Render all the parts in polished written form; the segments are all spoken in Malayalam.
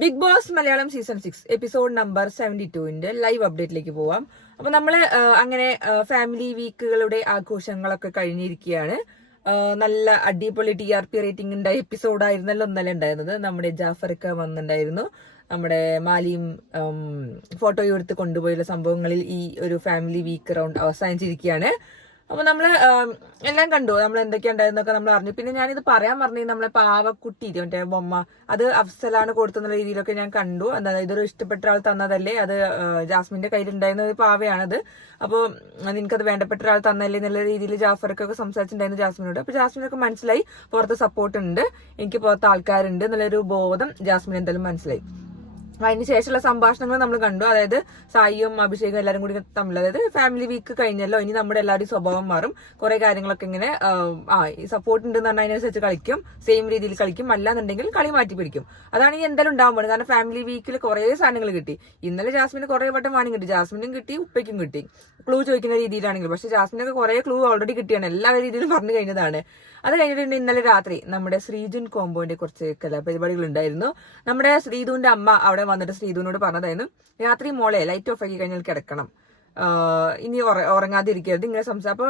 Big boss Malayalam season 6 episode number 72 live അപ്ഡേറ്റിലേക്ക് പോവാം. അപ്പൊ നമ്മള് അങ്ങനെ ഫാമിലി വീക്കുകളുടെ ആഘോഷങ്ങളൊക്കെ കഴിഞ്ഞിരിക്കുകയാണ്. നല്ല അടിപൊളി TRP റേറ്റിംഗ് ഉണ്ടായ എപ്പിസോഡായിരുന്നല്ലോ ഇന്നലെ ഉണ്ടായിരുന്നത്. നമ്മുടെ ജാഫറൊക്കെ വന്നിട്ടുണ്ടായിരുന്നു. നമ്മുടെ മാലിയും ഫോട്ടോ എടുത്ത് കൊണ്ടുപോയുള്ള സംഭവങ്ങളിൽ ഈ ഒരു ഫാമിലി വീക്ക് റൗണ്ട് അവസാനിച്ചിരിക്കുകയാണ്. അപ്പൊ നമ്മള് എല്ലാം കണ്ടു, നമ്മൾ എന്തൊക്കെയാ ഉണ്ടായിരുന്നൊക്കെ നമ്മൾ അറിഞ്ഞു. പിന്നെ ഞാനിത് പറയാൻ പറഞ്ഞു, നമ്മളെ പാവക്കുട്ടി മറ്റേ ബൊമ്മ അത് അഫ്സലാണ് കൊടുത്തുന്ന രീതിയിലൊക്കെ ഞാൻ കണ്ടു. എന്താ ഇതൊരു ഇഷ്ടപ്പെട്ട ആൾ തന്നതല്ലേ, അത് ജാസ്മിന്റെ കയ്യിലുണ്ടായിരുന്ന ഒരു പാവയാണത്. അപ്പോൾ നിനക്കത് വേണ്ടപ്പെട്ട ഒരാൾ തന്നല്ലേ എന്നുള്ള രീതിയിൽ ജാഫർക്കൊക്കെ സംസാരിച്ചിട്ടുണ്ടായിരുന്നു ജാസ്മിനോട്. അപ്പൊ ജാസ്മിനൊക്കെ മനസ്സിലായി പുറത്ത് സപ്പോർട്ട് ഉണ്ട്, എനിക്ക് പുറത്ത് ആൾക്കാരുണ്ട് എന്നുള്ളൊരു ബോധം ജാസ്മിൻ എന്തായാലും മനസ്സിലായി. അതിനുശേഷമുള്ള സംഭാഷണങ്ങൾ നമ്മൾ കണ്ടു. അതായത് സായിയും അഭിഷേകും എല്ലാവരും കൂടി തമ്മിൽ, അതായത് ഫാമിലി വീക്ക് കഴിഞ്ഞല്ലോ, ഇനി നമ്മുടെ എല്ലാവരുടെയും സ്വഭാവം മാറും, കുറെ കാര്യങ്ങളൊക്കെ ഇങ്ങനെ സപ്പോർട്ട് ഉണ്ടെന്ന് പറഞ്ഞാൽ അതിനനുസരിച്ച് കളിക്കും, സെയിം രീതിയിൽ കളിക്കും, അല്ലാന്നുണ്ടെങ്കിൽ കളി മാറ്റി പിടിക്കും. അതാണ് ഈ എന്തായാലും ഉണ്ടാവാൻ പോകുന്നത്. കാരണം ഫാമിലി വീക്കിൽ കുറെ സാധനങ്ങൾ കിട്ടി. ഇന്നലെ ജാസ്മിന് കുറെ വട്ടം വാണി കിട്ടി, ജാസ്മിനും കിട്ടി, ഉപ്പയ്ക്കും കിട്ടി, ക്ലൂ ചോദിക്കുന്ന രീതിയിലാണെങ്കിൽ. പക്ഷെ ജാസ്മിനൊക്കെ കുറെ ക്ലൂ ഓൾറെഡി കിട്ടിയാണ്, എല്ലാ രീതിയിലും പറഞ്ഞു കഴിഞ്ഞതാണ്. അത് കഴിഞ്ഞിട്ട് ഇന്നലെ രാത്രി നമ്മുടെ ശ്രീജുൻ കോമ്പോന്റെ കുറച്ച് കലാപരിപാടികൾ ഉണ്ടായിരുന്നു. നമ്മുടെ ശ്രീധുവിന്റെ അമ്മ അവിടെ വന്നിട്ട് ശ്രീധുവിനോട് പറഞ്ഞതായിരുന്നു, രാത്രി മോളെ ലൈറ്റ് ഓഫ് ആക്കി കഴിഞ്ഞാൽ കിടക്കണം, ഇനി ഉറങ്ങാതിരിക്കരുത്, ഇങ്ങനെ സംസാരം. അപ്പൊ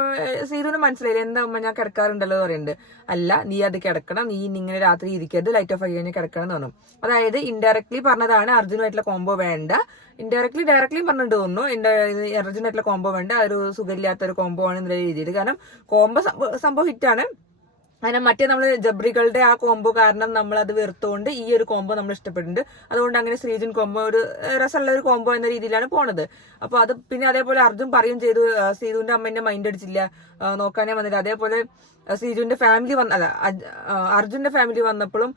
ശ്രീധുവിന് മനസ്സിലായില്ല, എന്താ അമ്മ ഞാൻ കിടക്കാറുണ്ടല്ലോ പറയുന്നുണ്ട്. അല്ല, നീ അത് കിടക്കണം, നീ ഇങ്ങനെ രാത്രി ഇരിക്കരുത്, ലൈറ്റ് ഓഫ് ആക്കി കഴിഞ്ഞാൽ കിടക്കണം എന്ന് പറഞ്ഞു. അതായത് ഇൻഡയറക്ട്ലി പറഞ്ഞതാണ് അർജുനുമായിട്ടുള്ള കോംബോ വേണ്ട, ഡയറക്ട്ലി പറഞ്ഞിട്ട് തോന്നുന്നു അർജുനായിട്ടുള്ള കോംബോ വേണ്ട, ഒരു സുഖമില്ലാത്ത ഒരു കോംബോ ആണ് എന്നുള്ള രീതിയിൽ. കാരണം കോംബോ സംഭവം ഹിറ്റാണ്. അങ്ങനെ മറ്റേ നമ്മള് ജബ്രികളുടെ ആ കോംബോ കാരണം നമ്മൾ അത് വെറുത്തുകൊണ്ട് ഈ ഒരു കോംബോ നമ്മൾ ഇഷ്ടപ്പെട്ടിട്ടുണ്ട്. അതുകൊണ്ട് അങ്ങനെ ശ്രീജുൻ കോംബോ ഒരു രസമുള്ള ഒരു കോംബോ എന്ന രീതിയിലാണ് പോണത്. അപ്പൊ അത് പിന്നെ അതേപോലെ അർജുൻ പറയും ചെയ്തു, ശ്രീധുവിന്റെ അമ്മേന്റെ മൈൻഡ് അടിച്ചില്ല, നോക്കാനേ വന്നില്ല. അതേപോലെ ശ്രീജുവിന്റെ ഫാമിലി അർജുന്റെ ഫാമിലി വന്നപ്പോഴും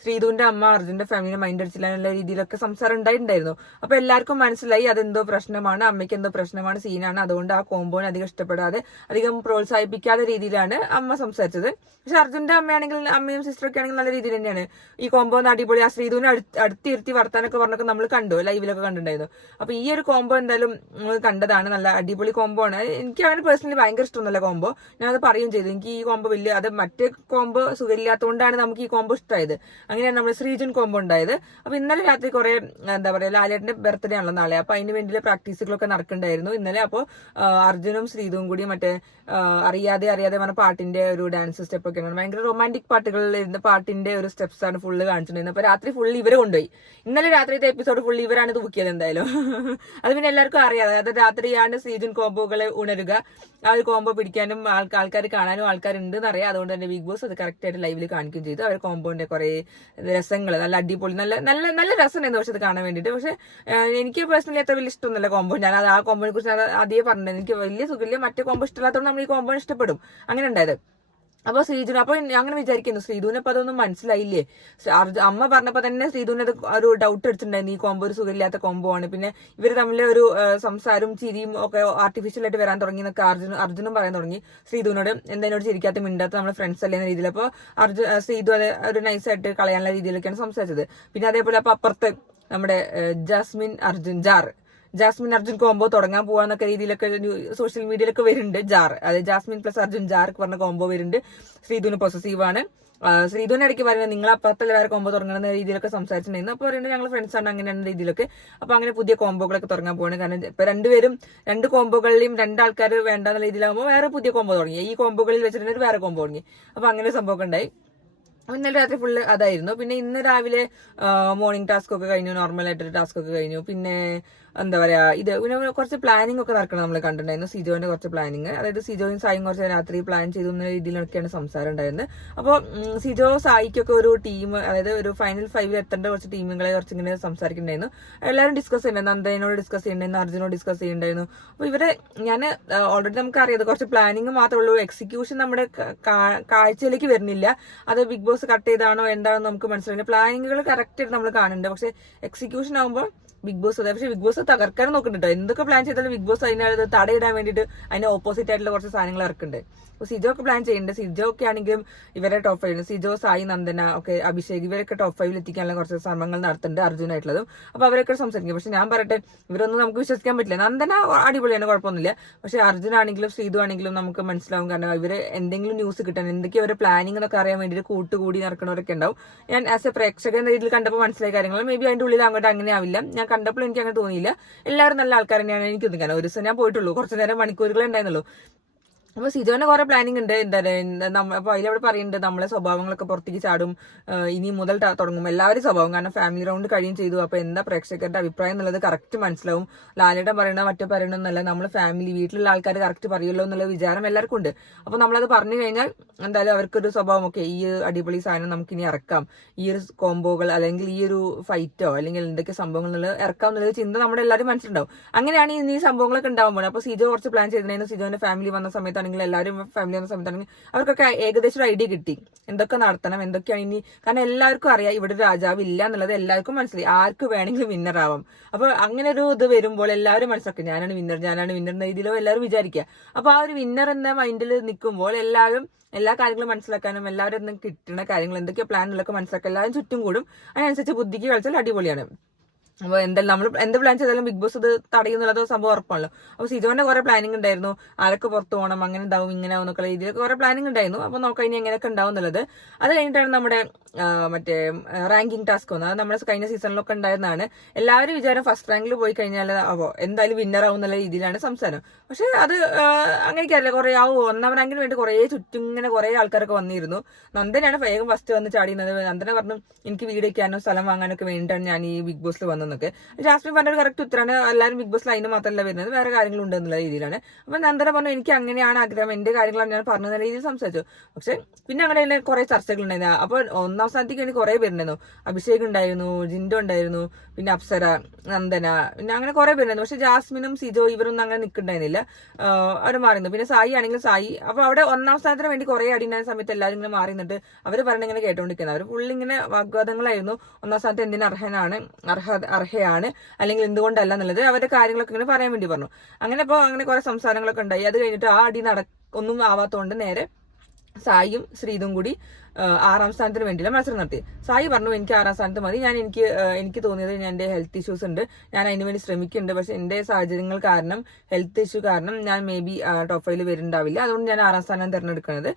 ശ്രീധുവിന്റെ അമ്മ അർജുന്റെ ഫാമിലിനെ മൈൻഡ് അടിച്ചില്ല എന്നുള്ള രീതിയിലൊക്കെ സംസാരം ഉണ്ടായിട്ടുണ്ടായിരുന്നു. അപ്പൊ എല്ലാവർക്കും മനസ്സിലായി അതെന്തോ പ്രശ്നമാണ്, അമ്മയ്ക്ക് എന്തോ പ്രശ്നമാണ്, സീനാണ്. അതുകൊണ്ട് ആ കോംബോനെ അധികം ഇഷ്ടപ്പെടാതെ അധികം പ്രോത്സാഹിപ്പിക്കാത്ത രീതിയിലാണ് അമ്മ സംസാരിച്ചത്. പക്ഷെ അർജുന്റെ അമ്മയാണെങ്കിൽ, അമ്മയും സിസ്റ്ററൊക്കെ ആണെങ്കിൽ നല്ല രീതിയിൽ തന്നെയാണ് ഈ കോംബോ അടിപൊളി. ആ ശ്രീധുവിനെ അടുത്തിരുത്തി വർത്താനൊക്കെ പറഞ്ഞൊക്കെ നമ്മൾ കണ്ടു, ലൈവിലൊക്കെ കണ്ടിട്ടുണ്ടായിരുന്നു. അപ്പൊ ഈ ഒരു കോംബോ എന്തായാലും നമ്മൾ കണ്ടതാണ്, നല്ല അടിപൊളി കോംബോ ആണ്. എനിക്ക് അങ്ങനെ പേഴ്സണലി ഭയങ്കര ഇഷ്ടമൊന്നുമല്ല കോംബോ, ഞാനത് പറയും ചെയ്തു. എനിക്ക് ഈ കോംബോ വലിയ, അത് മറ്റേ കോംബോ സുഖമില്ലാത്തതുകൊണ്ടാണ് നമുക്ക് ഈ കോംബോ ഇഷ്ടമായത്. അങ്ങനെയാണ് നമ്മൾ ശ്രീജുൻ കോംബോ ഉണ്ടായത്. അപ്പൊ ഇന്നലെ രാത്രി കുറെ എന്താ പറയാ, ലാലേട്ടന്റെ ബർത്ത്ഡേ ആണല്ലോ നാളെ, അപ്പൊ അതിന് വേണ്ടിയുള്ള പ്രാക്ടീസുകളൊക്കെ നടക്കുന്നുണ്ടായിരുന്നു ഇന്നലെ. അപ്പോൾ അർജുനും ശ്രീധുവും കൂടി മറ്റേ അറിയാതെ പറഞ്ഞ പാട്ടിന്റെ ഒരു ഡാൻസ് സ്റ്റെപ്പ് ഒക്കെ ആണ്, ഭയങ്കര റൊമാൻറ്റിക് പാട്ടുകളിൽ ഇരുന്ന പാട്ടിന്റെ ഒരു സ്റ്റെപ്സ് ആണ് ഫുള്ള് കാണിച്ചിട്ടുണ്ടായിരുന്നത്. അപ്പൊ രാത്രി ഫുള്ള് ഇവരെ കൊണ്ടുപോയി. ഇന്നലെ രാത്രിത്തെ എപ്പിസോഡ് ഫുള്ള് ഇവരാണ് തൂക്കിയത് എന്തായാലും. അത് പിന്നെ എല്ലാവർക്കും അറിയാം. അതായത് രാത്രിയാണ് ശ്രീജുൻ കോംബോകളെ ഉണരുക, ആ ഒരു കോംബോ പിടിക്കാനും ആൾക്കാർ കാണാനും ആൾക്കാരുണ്ട് എന്നറിയാം. അതുകൊണ്ട് തന്നെ ബിഗ് ബോസ് അത് കറക്റ്റ് ആയിട്ട് ലൈവിൽ കാണിക്കുകയും ചെയ്തു. അവർ കോംബോന്റെ കുറെ രസങ്ങൾ, നല്ല അടിപൊളി, നല്ല രസമായിരുന്നു പക്ഷെ അത് കാണാൻ വേണ്ടിയിട്ട്. പക്ഷെ എനിക്ക് പേഴ്സണലി അത്ര വലിയ ഇഷ്ടമൊന്നുമല്ല കോംബോ. ഞാൻ ആ കോംബോനെ കുറിച്ച് ആദ്യമേ പറഞ്ഞത്, എനിക്ക് വലിയ സുഖമില്ല, മറ്റേ കോംബോ ഇഷ്ടമില്ലാത്തതുകൊണ്ട് നമ്മൾ ഈ കോംബോ ഇഷ്ടപ്പെടും, അങ്ങനെ ഉണ്ടായത്. അപ്പൊ ശ്രീധുന്, അപ്പൊ അങ്ങനെ വിചാരിക്കുന്നു ശ്രീധുവിന് അപ്പൊ അതൊന്നും മനസ്സിലായില്ലേ. അമ്മ പറഞ്ഞപ്പോ തന്നെ ശ്രീധുവിന് അത് ഒരു ഡൗട്ട് എടുത്തിട്ടുണ്ടായിരുന്നു, ഈ കോംബോ ഒരു സുഖമില്ലാത്ത കോംബോ ആണ്. പിന്നെ ഇവര് തമ്മിൽ ഒരു സംസാരവും ചിരിയും ഒക്കെ ആർട്ടിഫിഷ്യൽ ആയിട്ട് വരാൻ തുടങ്ങി എന്നൊക്കെ അർജുനും പറയാൻ തുടങ്ങി ശ്രീധുവിനോട്, എന്നോട് ചിരിക്കാത്ത മിണ്ടാത്ത നമ്മളെ ഫ്രണ്ട്സ് അല്ലേ എന്ന രീതിയിൽ. അപ്പൊ ശ്രീധു അത് ഒരു നൈസായിട്ട് കളയാനുള്ള രീതിയിലൊക്കെയാണ് സംസാരിച്ചത്. പിന്നെ അതേപോലെ അപ്പൊ അപ്പുറത്ത് നമ്മുടെ ജാസ്മിൻ അർജുൻ കോംബോ തുടങ്ങാൻ പോവാന്നൊക്കെ രീതിയിലൊക്കെ സോഷ്യൽ മീഡിയയിലൊക്കെ വരുന്നുണ്ട്. അതായത് ജാസ്മിൻ പ്ലസ് അർജുൻ പറഞ്ഞ കോംബോ വരുന്നുണ്ട്. ശ്രീധുവിന് പൊസസീവാണ്. ശ്രീധുവിന് ഇടയ്ക്ക് പറയുന്നത് നിങ്ങൾ അപ്പുറത്തല്ല വേറെ കോംബോ തുടങ്ങുന്ന രീതിയിലൊക്കെ സംസാരിച്ചിട്ടുണ്ടായിരുന്നു. അപ്പൊ പറയുന്നത് ഞങ്ങൾ ഫ്രണ്ട്സ് ആണ് അങ്ങനെയുള്ള രീതിയിലൊക്കെ. അപ്പൊ അങ്ങനെ പുതിയ കോംബോകളൊക്കെ തുടങ്ങാൻ പോവാണ്. കാരണം ഇപ്പൊ രണ്ട് കോംബോകളിലും രണ്ടാൾക്കാർ വേണ്ടെന്ന രീതിയിലാകുമ്പോൾ വേറെ പുതിയ കോംബോ തുടങ്ങി. ഈ കോംബോകളിൽ വെച്ചിട്ടുണ്ടെങ്കിൽ വേറെ കോംബോ തുടങ്ങി. അപ്പൊ അങ്ങനെ സംഭവം ഉണ്ടായി. ഇന്നലെ രാത്രി ഫുള്ള് അതായിരുന്നു. പിന്നെ ഇന്ന് രാവിലെ മോർണിംഗ് ടാസ്ക് ഒക്കെ കഴിഞ്ഞു, നോർമൽ ആയിട്ടൊരു ടാസ്ക് ഒക്കെ കഴിഞ്ഞു. പിന്നെ എന്താ പറയാ, ഇത് പിന്നെ കുറച്ച് പ്ലാനിങ് ഒക്കെ നടക്കണം നമ്മൾ കണ്ടിട്ടുണ്ടായിരുന്നു. സിജോന്റെ കുറച്ച് പ്ലാനിങ്, അതായത് സിജോയും സായും കുറച്ച് രാത്രി പ്ലാൻ ചെയ്തു എന്ന രീതിയിലൊക്കെയാണ് സംസാരം ഉണ്ടായിരുന്നത്. അപ്പോൾ സിജോ സായിക്കൊക്കെ ഒരു ടീം, അതായത് ഒരു ഫൈനൽ 5 എത്തേണ്ട കുറച്ച് ടീമുകളെ കുറച്ച് ഇങ്ങനെ സംസാരിക്കുന്നുണ്ടായിരുന്നു. എല്ലാവരും ഡിസ്കസ് ചെയ്യണ്ടായിരുന്നു, നന്ദനോട് ഡിസ്കസ് ചെയ്യണ്ടായിരുന്നു, അർജുനോട് ഡിസ്കസ് ചെയ്യണ്ടായിരുന്നു. അപ്പൊ ഇവരെ ഞാൻ ഓൾറെഡി നമുക്ക് അറിയാം, കുറച്ച് പ്ലാനിങ് മാത്രമേ ഉള്ളൂ, എക്സിക്യൂഷൻ നമ്മുടെ കാഴ്ചയിലേക്ക് വരുന്നില്ല. അത് ബിഗ് ബോസ് കട്ട് ചെയ്താണോ എന്താണെന്ന് നമുക്ക് മനസ്സിലായില്ല. പ്ലാനിങ്ങുകൾ കറക്റ്റ് ആയിട്ട് നമ്മൾ കാണുന്നുണ്ട്, പക്ഷെ എക്സിക്യൂഷൻ ആകുമ്പോൾ ബിഗ് ബോസ് അതെ. പക്ഷെ ബിഗ് ബോസ് തകർക്കാൻ നോക്കുന്നുണ്ടോ, എന്തൊക്കെ പ്ലാൻ ചെയ്താലും ബിഗ് ബോസ് അതിനകത്ത് തടയിടാൻ വേണ്ടിയിട്ട് അതിന് ഓപ്പോസിറ്റ് ആയിട്ടുള്ള കുറച്ച് സാധനങ്ങൾ ഇറക്കുന്നുണ്ട്. അപ്പോൾ സിജോ ഒക്കെ പ്ലാൻ ചെയ്യുന്നുണ്ട്. സിജോ ഒക്കെ ആണെങ്കിലും ഇവരെ ടോപ്പ് 5, സിജോ സായി നന്ദന ഒക്കെ അഭിഷേക് ഇവരൊക്കെ ടോപ്പ് 5 എത്തിക്കാനുള്ള കുറച്ച് ശ്രമങ്ങൾ നടത്തുന്നുണ്ട്, അർജുനായിട്ടുള്ളതും. അപ്പൊ അവരൊക്കെ സംസാരിക്കും. പക്ഷെ ഞാൻ പറയട്ടെ, ഇവരൊന്നും നമുക്ക് വിശ്വസിക്കാൻ പറ്റില്ല. നന്ദന അടിപൊളിയാണ്, കുഴപ്പമൊന്നുമില്ല. പക്ഷെ അർജുനാണെങ്കിലും ശ്രീധു ആണെങ്കിലും നമുക്ക് മനസ്സിലാവും. കാരണം ഇവര് എന്തെങ്കിലും ന്യൂസ് കിട്ടാൻ, എന്തൊക്കെയോ ഒരു പ്ലാനിങ് എന്നൊക്കെ അറിയാൻ വേണ്ടിയിട്ട് കൂടി നടക്കുന്നവരൊക്കെ ഉണ്ടാവും. ഞാൻ ആസ് എ പ്രേക്ഷകൻ എന്ന രീതിയിൽ കണ്ടപ്പോൾ മനസ്സിലായ കാര്യങ്ങൾ മേ ബി അതിന്റെ ഉള്ളിൽ അങ്ങോട്ട് അങ്ങനെ ആവില്ല. ഞാൻ കണ്ടപ്പോൾ എനിക്ക് അങ്ങനെ തോന്നിയില്ല. എല്ലാവരും നല്ല ആൾക്കാർ തന്നെയാണ് എനിക്ക് തോന്നിക്കാൻ. ഒരു ദിവസം ഞാൻ പോയിട്ടുള്ളൂ, കുറച്ചു നേരം മണിക്കൂറുകളെ ഉണ്ടായിരുന്നുള്ളൂ. അപ്പൊ സിജോന്റെ കുറെ പ്ലാനിങ് ഉണ്ട്. അപ്പൊ അതിലവിടെ പറയുന്നുണ്ട് നമ്മളെ സ്വഭാവങ്ങളൊക്കെ പുറത്തേക്ക് ചാടും, ഇനി മുതൽ തുടങ്ങും എല്ലാവരും സ്വഭാവം, കാരണം ഫാമിലി റൗണ്ട് കഴിയും ചെയ്തു. അപ്പൊ എന്താ പ്രേക്ഷകരുടെ അഭിപ്രായം എന്നുള്ളത് കറക്റ്റ് മനസ്സിലാവും. ലാലേട്ടൻ പറയണ മറ്റേ പറയണമെന്നല്ല, നമ്മൾ ഫാമിലി വീട്ടിലുള്ള ആൾക്കാർ കറക്റ്റ് പറയുമല്ലോ എന്നുള്ള വിചാരം എല്ലാവർക്കും ഉണ്ട്. അപ്പൊ നമ്മളത് പറഞ്ഞു കഴിഞ്ഞാൽ എന്തായാലും അവർക്കൊരു സ്വഭാവം, ഒക്കെ ഈ അടിപൊളി സാധനം നമുക്ക് ഇനി ഇറക്കാം, ഈ ഒരു കോംബോകൾ അല്ലെങ്കിൽ ഈ ഒരു ഫൈറ്റോ അല്ലെങ്കിൽ എന്തൊക്കെ സംഭവങ്ങൾ എന്നുള്ളത് ഇറക്കാം എന്നുള്ളത് ചിന്ത നമ്മുടെ എല്ലാവരും മനസ്സിലുണ്ടാവും. അങ്ങനെയാണ് ഈ സംഭവങ്ങളൊക്കെ ഉണ്ടാവുമ്പോൾ. അപ്പൊ സിജോ കുറച്ച് പ്ലാൻ ചെയ്തിട്ടുണ്ടായിരുന്നു. സിജോന്റെ ഫാമിലി വന്ന സമയത്ത് എല്ലാവരും ഫാമിലി വന്ന സമയത്താണെങ്കിൽ അവർക്കൊക്കെ ഏകദേശം ഒരു ഐഡിയ കിട്ടി എന്തൊക്കെ നടത്തണം, എന്തൊക്കെയാണ് ഇനി. കാരണം എല്ലാവർക്കും അറിയാം ഇവിടെ ഒരു രാജാവ് ഇല്ല എന്നുള്ളത് എല്ലാവർക്കും മനസ്സിലായി. ആർക്ക് വേണമെങ്കിലും വിന്നർ ആവാം. അപ്പൊ അങ്ങനെ ഒരു ഇത് വരുമ്പോൾ എല്ലാവരും മനസ്സിലാക്കും ഞാനാണ് വിന്നർ എന്ന രീതിയിലോ എല്ലാവരും വിചാരിക്കുക. അപ്പൊ ആ ഒരു വിന്നർ എന്ന മൈൻഡിൽ നിൽക്കുമ്പോൾ എല്ലാവരും എല്ലാ കാര്യങ്ങളും മനസ്സിലാക്കാനും എല്ലാവരും കിട്ടുന്ന കാര്യങ്ങൾ എന്തൊക്കെയോ പ്ലാൻ ഉള്ളതൊക്കെ മനസ്സിലാക്കാൻ എല്ലാവരും ചുറ്റും കൂടും. അതിനനുസരിച്ച് ബുദ്ധിക്ക് കളിച്ചാൽ അടിപൊളിയാണ്. അപ്പൊ എന്തായാലും നമ്മൾ എന്ത് പ്ലാൻ ചെയ്താലും ബിഗ് ബോസ് ഇത് തടയുന്നുള്ളത് സംഭവം ഉറപ്പാണല്ലോ. അപ്പൊ സിജോന്റെ കുറെ പ്ലാനിങ് ഉണ്ടായിരുന്നു, ആരൊക്കെ പുറത്തു പോകണം, അങ്ങനെ ഉണ്ടാവും ഇങ്ങനെ ആവും എന്നൊക്കെ രീതിയിലൊക്കെ കുറെ പ്ലാനിങ് ഉണ്ടായിരുന്നു. അപ്പൊ നോക്കാം ഇനി എങ്ങനെയൊക്കെ ഉണ്ടാവും എന്നുള്ളത്. അത് കഴിഞ്ഞിട്ടാണ് നമ്മുടെ മറ്റേ റാങ്കിങ് ടാസ്ക് വന്നത്. അത് നമ്മുടെ കഴിഞ്ഞ സീസണിലൊക്കെ ഉണ്ടായിരുന്നതാണ്. എല്ലാവരും വിചാരം ഫസ്റ്റ് റാങ്കിൽ പോയി കഴിഞ്ഞാൽ എന്തായാലും വിന്നർ ആവും എന്നുള്ള രീതിയിലാണ് സംസാരം. പക്ഷെ അത് അങ്ങനെയൊക്കെയല്ല, കുറെ ഒന്നാം റാങ്കിന് വേണ്ടി കുറെ ചുറ്റും ഇങ്ങനെ കുറെ ആൾക്കാരൊക്കെ വന്നിരുന്നു. നന്ദനാണ് വേഗം ഫസ്റ്റ് വന്ന് ചാടിയുന്നത്. നന്ദന പറഞ്ഞു എനിക്ക് വീട് വയ്ക്കാനോ സ്ഥലം വാങ്ങാനൊക്കെ വേണ്ടിയിട്ടാണ് ഞാൻ ഈ ബിഗ് ബോസിൽ വന്നതെന്നൊക്കെ. ജാസ്മിൻ പറഞ്ഞൊരു കറക്റ്റ് ഉത്തരമാണ്. എല്ലാവരും ബിഗ് ബോസിൽ അതിന് മാത്രമല്ല വരുന്നത്, വേറെ കാര്യങ്ങളുണ്ട് എന്നുള്ള രീതിയിലാണ്. അപ്പൊ നന്ദന പറഞ്ഞു എനിക്ക് അങ്ങനെയാണ് ആഗ്രഹം, എന്റെ കാര്യങ്ങളാണ് ഞാൻ പറഞ്ഞ രീതിയിൽ സംസാരിച്ചു. പക്ഷെ പിന്നെ അങ്ങനെ കുറെ ചർച്ചകൾ ഉണ്ടായിരുന്നു. അപ്പൊ ഒന്നാം സ്ഥാനത്തേക്ക് വേണ്ടി കുറെ പേരുണ്ടായിരുന്നു. അഭിഷേക് ഉണ്ടായിരുന്നു, ജിൻഡോ ഉണ്ടായിരുന്നു, പിന്നെ അപ്സര, നന്ദന, പിന്നെ അങ്ങനെ കുറെ പേരുണ്ടായിരുന്നു. പക്ഷെ ജാസ്മിനും സിജോ ഇവരൊന്നും അങ്ങനെ നിൽക്കുന്നുണ്ടായിരുന്നില്ല, അവർ മാറിയിരുന്നു. പിന്നെ സായി ആണെങ്കിലും സായി. അപ്പൊ അവിടെ ഒന്നാം സ്ഥാനത്തിന് വേണ്ടി കുറെ അടി ഉണ്ടായ സമയത്ത് എല്ലാവരും ഇങ്ങനെ മാറി നിന്നിട്ട് അവർ പറഞ്ഞ ഇങ്ങനെ കേട്ടോണ്ടിരിക്കുന്നത്. അവർ ഫുള്ളി ഇങ്ങനെ വാഗ്വാദങ്ങളായിരുന്നു. ഒന്നാം സ്ഥാനത്ത് എന്തിന് അർഹയാണ് അല്ലെങ്കിൽ എന്തുകൊണ്ടല്ല എന്നുള്ളത് അവരുടെ കാര്യങ്ങളൊക്കെ ഇങ്ങനെ പറയാൻ വേണ്ടി പറഞ്ഞു. അങ്ങനെ ഇപ്പൊ അങ്ങനെ കുറെ സംസാരങ്ങളൊക്കെ ഉണ്ടായി. അത് കഴിഞ്ഞിട്ട് ആ അടി ഒന്നും ആവാത്തോണ്ട് നേരെ സായിയും ശ്രീതും കൂടി 6ാം സ്ഥാനത്തിന് വേണ്ടിയുള്ള മത്സരം നടത്തി. സായി പറഞ്ഞു എനിക്ക് 6ാം സ്ഥാനത്ത് മതി, എനിക്ക് തോന്നിയത് എന്റെ ഹെൽത്ത് ഇഷ്യൂസ് ഉണ്ട്, ഞാൻ അതിന് വേണ്ടി ശ്രമിക്കുന്നുണ്ട്, പക്ഷെ എന്റെ സാഹചര്യങ്ങൾ കാരണം ഹെൽത്ത് ഇഷ്യൂ കാരണം ഞാൻ മേ ബി ടോപ്പ് 5 വരുന്നുണ്ടാവില്ല, അതുകൊണ്ട് ഞാൻ 6ാം സ്ഥാനം തിരഞ്ഞെടുക്കുന്നത്.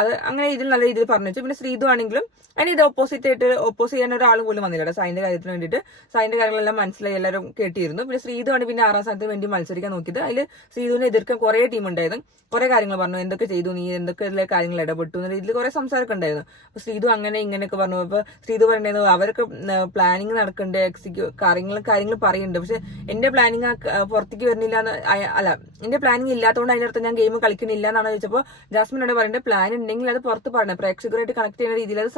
അത് അങ്ങനെ ഇതിൽ നല്ല രീതിയിൽ പറഞ്ഞു വെച്ചു. പിന്നെ ശ്രീതു ആണെങ്കിലും അതിന് ഇത് ഓപ്പോസ് ചെയ്യാൻ ഒരാളും പോലും വന്നില്ല സായിന്റെ കാര്യത്തിന് വേണ്ടിയിട്ട്. സായിന്റെ കാര്യങ്ങളെല്ലാം മനസ്സിലായി, എല്ലാവരും കേട്ടിരുന്നു. പിന്നെ ശ്രീതു ആണ് പിന്നെ 6ാം സ്ഥാനത്തിന് വേണ്ടി മത്സരിക്കാൻ നോക്കിയത്. അതിൽ ശ്രീതുവിനെ എതിർക്കാൻ കുറെ ടീം ഉണ്ടായിരുന്നു. കുറെ കാര്യങ്ങൾ പറഞ്ഞു, എന്തൊക്കെ ചെയ്തു നീ, എന്തൊക്കെ കാര്യങ്ങൾ ഇടപെട്ടു എന്ന രീതിയിൽ കുറെ സംസാരമൊക്കെ ഉണ്ടായിരുന്നു. അപ്പൊ ശ്രീതു അങ്ങനെ ഇങ്ങനെയൊക്കെ പറഞ്ഞു. അപ്പൊ ശ്രീതു പറയുന്നത് അവരൊക്കെ പ്ലാനിങ് നടക്കുന്നുണ്ട്, കാര്യങ്ങൾ പറയുന്നുണ്ട്, പക്ഷെ എന്റെ പ്ലാനിങ് പുറത്തേക്ക് വരുന്നില്ല അല്ല എന്റെ പ്ലാനിങ് ഇല്ലാത്തതുകൊണ്ട് അതിനർത്ഥം ഞാൻ ഗെയിം കളിക്കുന്നില്ല എന്നാണ് ചോദിച്ചപ്പോൾ ജാസ്മിനോട് പറയുന്നത് പ്ലാൻ ഉണ്ടെങ്കിൽ അത് പുറത്ത് പറയണം, പ്രേക്ഷകരായിട്ട് കണക്ട് ചെയ്യുന്ന രീതിയിൽ അത്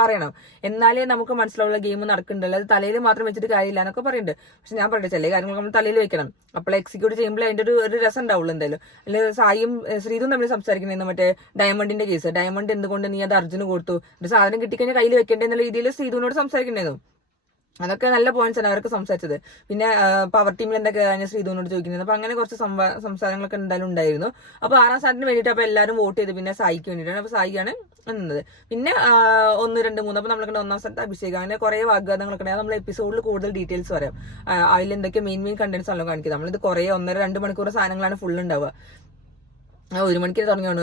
പറയണം, എന്നാലേ നമുക്ക് മനസ്സിലാവുള്ള ഗെയിം നടക്കുന്നുണ്ടല്ലോ, അത് തലയിൽ മാത്രം വെച്ചിട്ട് കാര്യമില്ല എന്നൊക്കെ പറയുന്നുണ്ട്. പക്ഷെ ഞാൻ പറയട്ടെ ചില കാര്യങ്ങൾ നമ്മൾ തലയിൽ വെക്കണം, അപ്പോൾ എക്സിക്യൂട്ട് ചെയ്യുമ്പോൾ അതിന്റെ ഒരു രസം ഉണ്ടാവുള്ളൂ എന്തായാലും. അല്ലെങ്കിൽ സായിയും ശ്രീതും തമ്മിൽ സംസാരിക്കുന്നത് മറ്റേ ഡയമണ്ടിന്റെ കേസ്, ഡയമണ്ട് എന്തുകൊണ്ട് നീ അത് അർജുന് കൊടുത്തു, ഒരു സാധനം കിട്ടിക്കഴിഞ്ഞാൽ കയ്യിൽ വെക്കേണ്ട എന്നുള്ള രീതിയിൽ ശ്രീതുവിനോട് സംസാരിക്കണ്ടായിരുന്നു. അതൊക്കെ നല്ല പോയിന്റ്സ് ആണ് അവർക്ക് സംസാരിച്ചത്. പിന്നെ പവർ ടീമിൽ എന്തൊക്കെയാണ് ശ്രീധുവിനോട് ചോദിക്കുന്നത്. അപ്പൊ അങ്ങനെ കുറച്ച് സംസാരങ്ങളൊക്കെ എന്തായാലും ഉണ്ടായിരുന്നു. അപ്പൊ 6ാം സ്ഥാനത്തിന് വേണ്ടിയിട്ട് അപ്പൊ എല്ലാവരും വോട്ട് ചെയ്ത് പിന്നെ സായിക്ക് വേണ്ടിയിട്ടാണ്. അപ്പൊ സായിയാണ് നിന്നത്. പിന്നെ 1, 2, 3 അപ്പൊ നമ്മളെ 1ാം സ്ഥാനത്ത് അഭിഷേക്. അങ്ങനെ കുറെ വാഗ്വാദങ്ങളൊക്കെ ഉണ്ടായി. നമ്മൾ എപ്പിസോഡിൽ കൂടുതൽ ഡീറ്റെയിൽസ് പറയാം. അതിൽ എന്തൊക്കെ മെയിൻ കണ്ടന്റ്സ് ആണല്ലോ കാണിക്കുന്നത്. നമ്മളിത് കുറെ 1.5-2 മണിക്കൂർ സാധനങ്ങളാണ് ഫുൾ ഉണ്ടാവുക. 1 മണിക്കൂർ തുടങ്ങിയാണ്,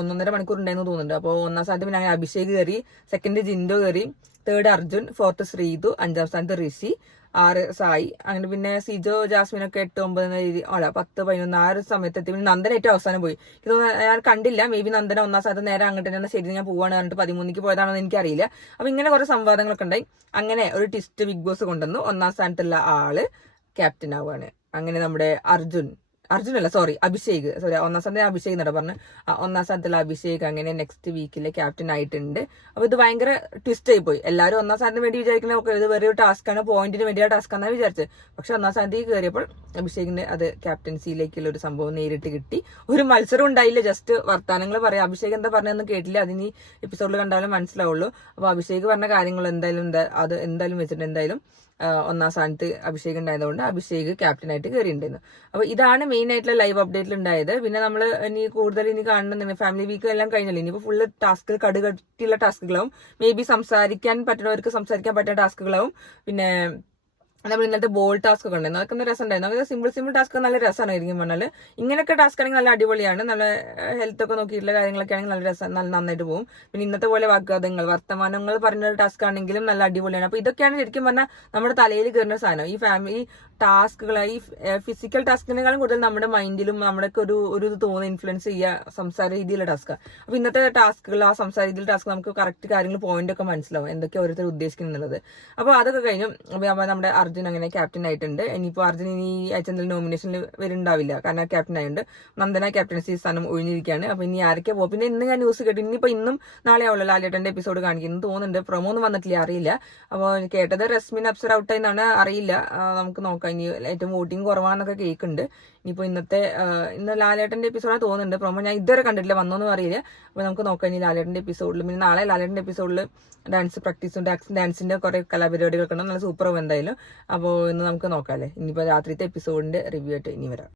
1.5 മണിക്കൂർ ഉണ്ടായിരുന്നു തോന്നുന്നുണ്ട്. അപ്പോൾ 1ാം സ്ഥാനത്ത് പിന്നെ അഭിഷേക് കയറി, 2nd ജിൻഡോ കയറി, 3rd അർജുൻ, 4th ശ്രീതു, 5ാം സ്ഥാനത്ത് ഋഷി, 6 സായി, അങ്ങനെ പിന്നെ സിജോ ജാസ്മിനൊക്കെ 8, 9 എന്ന രീതി 10, 11 ആ ഒരു സമയത്തെത്തി. പിന്നെ നന്ദന ഏറ്റവും അവസാനം പോയി. ഇത് ഞാൻ കണ്ടില്ല, മേ ബി നന്ദന 1ാം സ്ഥാനത്ത് നേരെ അങ്ങോട്ട് തന്നെ ശരി ഞാൻ പോവാണ് പറഞ്ഞിട്ട് 13ക്ക് പോയതാണോ എന്ന് എനിക്കറിയില്ല. അപ്പൊ ഇങ്ങനെ കുറെ സംവാദങ്ങളൊക്കെ ഉണ്ടായി. അങ്ങനെ ഒരു ട്വിസ്റ്റ് ബിഗ് ബോസ് കൊണ്ടുവന്നു. 1ാം സ്ഥാനത്തുള്ള ആള് ക്യാപ്റ്റൻ ആവുകയാണ്. അങ്ങനെ നമ്മുടെ അഭിഷേക് 1ാം സ്ഥാനത്ത് അഭിഷേക് എന്നാണ് പറഞ്ഞ് 1ാം സ്ഥാനത്തുള്ള അഭിഷേക് അങ്ങനെ നെക്സ്റ്റ് വീക്കിലെ ക്യാപ്റ്റൻ ആയിട്ടുണ്ട്. അപ്പൊ ഇത് ഭയങ്കര ട്വിസ്റ്റ് ആയി പോയി. എല്ലാവരും 1ാം സ്ഥാനത്തിന് വേണ്ടി വിചാരിക്കുന്ന ഇത് വേറെ ഒരു ടാസ്ക് ആണ്, പോയിന്റിന് വേണ്ടിയുള്ള ടാസ്ക് ആണെന്ന് വിചാരിച്ചത്. പക്ഷെ 1ാം സ്ഥാനത്തേക്ക് കയറിയപ്പോൾ അഭിഷേകിന്റെ അത് ക്യാപ്റ്റൻസിയിലേക്കുള്ള ഒരു സംഭവം നേരിട്ട് കിട്ടി. ഒരു മത്സരം ഉണ്ടായില്ല, ജസ്റ്റ് വർത്താനങ്ങൾ പറയാം. അഭിഷേക് എന്താ പറഞ്ഞതെന്ന് കേട്ടില്ല, അതിന് എപ്പിസോഡിൽ കണ്ടാലും മനസ്സിലാവുള്ളൂ. അപ്പൊ അഭിഷേക് പറഞ്ഞ കാര്യങ്ങൾ എന്തായാലും വെച്ചിട്ട് എന്തായാലും 1ാം സ്ഥാനത്ത് അഭിഷേക് ഉണ്ടായതുകൊണ്ട് അഭിഷേക് ക്യാപ്റ്റനായിട്ട് കയറിയിട്ടുണ്ടായിരുന്നു. അപ്പൊ ഇതാണ് മെയിൻ ആയിട്ടുള്ള ലൈവ് അപ്ഡേറ്റിൽ ഉണ്ടായത്. പിന്നെ നമ്മൾ ഇനി കാണുന്നുണ്ട് ഫാമിലി വീക്ക് എല്ലാം കഴിഞ്ഞല്ലോ, ഇനിയിപ്പോൾ ഫുള്ള് ടാസ്കുകൾ കടുകട്ടിയുള്ള ടാസ്കുകളാവും. മേ ബി സംസാരിക്കാൻ പറ്റുന്നവർക്ക് സംസാരിക്കാൻ പറ്റുന്ന ടാസ്കുകളാവും. പിന്നെ നമ്മൾ ഇന്നത്തെ ബോൾ ടാസ്ക് ഒക്കെ ഉണ്ടായിരുന്നു, അതൊക്കെ രസമുണ്ടായിരുന്നു. അതൊക്കെ സിമ്പിൾ ടാസ്ക് നല്ല രസമാണ് ആയിരിക്കും പറഞ്ഞാൽ. ഇങ്ങനെയൊക്കെ ടാസ്ക് ആണെങ്കിൽ നല്ല അടിപൊളിയാണ്. നല്ല ഹെൽത്ത് ഒക്കെ നോക്കിയിട്ടുള്ള കാര്യങ്ങളൊക്കെ ആണെങ്കിൽ നല്ല രസം, നല്ല നന്നായിട്ട് പോകും. പിന്നെ ഇന്നത്തെ പോലെ വാഗ്വാദങ്ങൾ, വർത്തമാനങ്ങൾ പറഞ്ഞ ടാസ്ക് ആണെങ്കിലും നല്ല അടിപൊളിയാണ്. അപ്പൊ ഇതൊക്കെയാണ് ശരിക്കും പറഞ്ഞാൽ നമ്മുടെ തലയിൽ കയറുന്ന സാധനം. ഈ ഫാമിലി ടാസ്കുകൾ, ഈ ഫിസിക്കൽ ടാസ്കിനേക്കാളും കൂടുതൽ നമ്മുടെ മൈൻഡിലും നമ്മുടെ ഒരു ഇത് തോന്നുന്ന ഇൻഫ്ലുവൻസ് ചെയ്യുക സംസാര രീതിയിലുള്ള ടാസ്ക്. അപ്പൊ ഇന്നത്തെ ടാസ്കുകൾ, ആ സംസാര രീതിയിലുള്ള ടാസ്ക് നമുക്ക് കറക്റ്റ് കാര്യങ്ങൾ പോയിന്റ് ഒക്കെ മനസ്സിലാവും, എന്തൊക്കെ ഓരോരുത്തർ ഉദ്ദേശിക്കുന്നുള്ളത്. അപ്പൊ അതൊക്കെ കഴിഞ്ഞു. അപ്പൊ നമ്മുടെ അർജുൻ അങ്ങനെ ക്യാപ്റ്റൻ ആയിട്ടുണ്ട്. ഇനിയിപ്പോൾ അർജുൻ ഇനി അയച്ചെന്തെങ്കിലും നോമിനേഷനിൽ വരുന്നുണ്ടാവില്ല, കാരണം ക്യാപ്റ്റൻ ആയതുകൊണ്ട്. നന്ദന ക്യാപ്റ്റൻസി സ്ഥാനം ഒഴിഞ്ഞിരിക്കുകയാണ്. അപ്പൊ ഇനി ആരൊക്കെ പോകും? പിന്നെ ഇന്ന് ഞാൻ ന്യൂസ് കേട്ടു, ഇനിയിപ്പോ ഇന്നും നാളെ ആവുള്ളൂ ലാലേട്ടന്റെ എപ്പിസോഡ് കാണിക്കുന്നു തോന്നുന്നുണ്ട്. പ്രൊമോ ഒന്നും വന്നിട്ടില്ല, അറിയില്ല. അപ്പോൾ കേട്ടത് റസ്മിൻ അപ്സര ഔട്ടായി എന്നാണ്, അറിയില്ല. നമുക്ക് നോക്കാം. ഇനി ഏറ്റവും വോട്ടിംഗ് കുറവാന്നൊക്കെ കേൾക്കുന്നുണ്ട്. ഇനിയിപ്പോൾ ഇന്ന് ലാലേട്ടന്റെ എപ്പിസോഡാണ് തോന്നുന്നുണ്ട്. പ്രൊമോ ഞാൻ ഇതുവരെ കണ്ടിട്ടില്ല, വന്നോന്നും അറിയില്ല. അപ്പോൾ നമുക്ക് നോക്കാം ഇനി ലാലേട്ടന്റെ എപ്പിസോഡിൽ. പിന്നെ നാളെ ലാലേട്ടന്റെ എപ്പിസോഡിൽ ഡാൻസ് പ്രാക്ടീസും ഡാൻസിന്റെ കുറെ കലാപരിപാടികളൊക്കെ ഉണ്ട്, നല്ല സൂപ്പറാവും എന്തായാലും. അപ്പോൾ ഇന്ന് നമുക്ക് നോക്കാം അല്ലേ. ഇനിയിപ്പോൾ രാത്രിത്തെ എപ്പിസോഡിന്റെ റിവ്യൂ ആയിട്ട് ഇനി വരാം.